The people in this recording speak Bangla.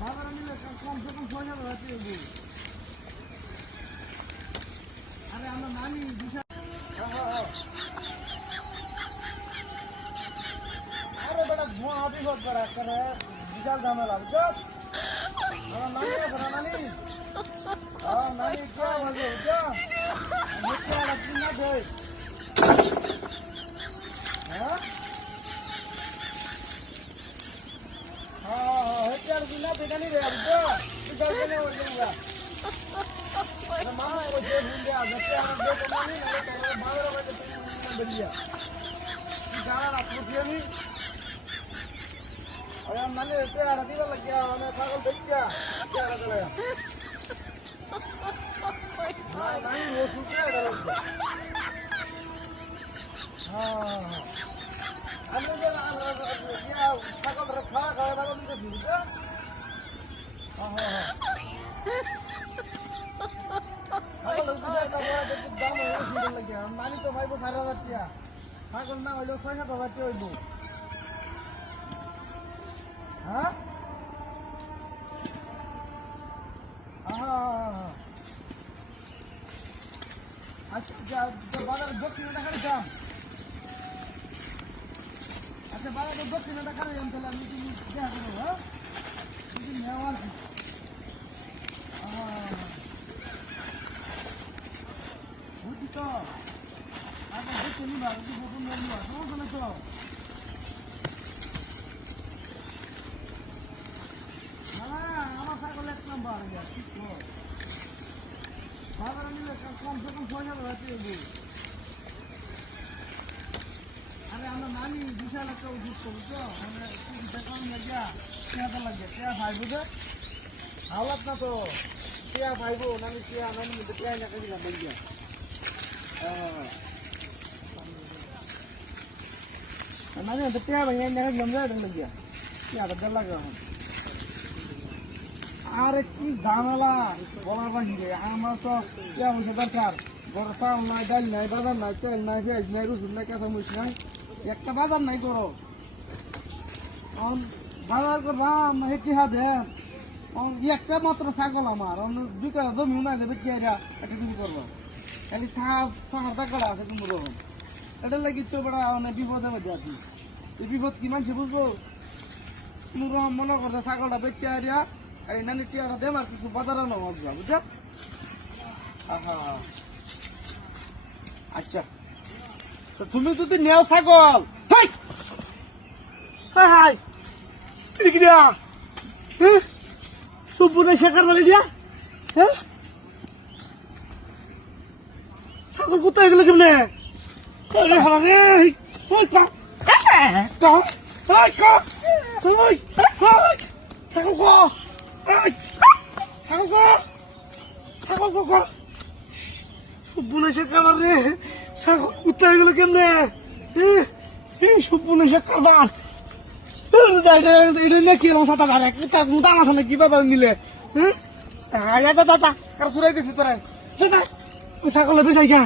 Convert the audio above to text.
বাজারে নিলে কমসে কম ৬,০০০ টাকা দেবো। আরে আমরা নানি বিশাল আরে বেটা ধোঁয়া হাবি হোক বেটা করে বিশাল ঝামেলা বুঝছো আমার নানি আছে না নানি নানি কে বাজে বুঝছো মুখে রাখছি না দেয় হ্যাঁ হেটার বিনা বেগানি রে বুঝছো বিশাল কেন বলছিস मामा को जे भूल गया जैसे हम दो कमानी ना तो बाहर वाले तो बढ़िया गाना ना पूछिए नहीं अरे हम नाले ऐसे आ रही लग गया मैंने पागल देख क्या क्या लग रहा है नहीं वो सूखे लग हां हमने ये पागल रखा खाया ना तो भूल गया हां नानी तो भाई को 4,000 टाका पागल ना হইলো 6,000 টাকা হইবো হ্যাঁ আচ্ছা বাজারে দক্ষিণে টাকা দাম আচ্ছা বাজারে দক্ষিণে টাকা দাম তাহলে আমি কি দেখা করব হ্যাঁ কি নেওয়ার বুঝি তো আগে দেখতে নিবা যদি ফোন নিবা সমস্যা নেই তো আমার ছাগল 1 নাম্বার ঠিক তো বাজারে নিলে কমসে কম ৬,০০০ টাকা দেবো আরে আমরা নানি বিশাল একটা ওষুধ করবো মানে দেখান লাগিয়া কেয়াটা লাগে কেয়া ভাইবো যে হাওলাত না তো কেয়া ভাইবো নানি কেয়া নানি মধ্যে কেয়া না দিলাম লাগিয়া নানি তো কেয়া ভাই না দিলাম যায় লাগিয়া কেয়াটা দেড় লাগে আরে কি ঝামেলা বলার বাকি আমার তো কেয়া বসে দরকার বড় চাউল নাই ডাল নাই বাজার নাই তেল নাই পেঁয়াজ নাই রসুন নাই কাঁচা মরিচ নাই একটা বাজার নাই করো বাজার করলাম হেঁটে দেন একটা মাত্র ছাগল আমার 2 কাঠা জমি নাই দেবে একটা কিছু করবো খালি থাকার টাকা আছে তুমি রকম এটা লাগি তো বেড়া মানে বিপদে বেঁচে আছি এই বিপদ কি মানুষ বুঝবো কোনো রকম মনে করছে ছাগলটা বেঁচে আরিয়া আর এই নানি টিয়ারা দেম আর কিছু বাজারও না বুঝবা বুঝছো আচ্ছা তো তুমি যদি নেও ছাগল হাই হাই হাই ঠিক দিয়া হ্যাঁ সুপুরে শেখার বলে দিয়া হ্যাঁ ছাগল কোথায় গেল কেমনে আরে হারে হাই কা কা হাই কা হাই হাই ছাগল কো হাই ছাগল কো ছাগল কো সুপুরে শেখার রে ছাগল কোথায় গেল কেমনে সুপুরে শেখার বাদ এটা কি সাঁতার দাম আছে না কি বাজার নিলে হ্যাঁ দাদা কার ফুরাই দিচ্ছি তোরা ছাগল বেচাই গা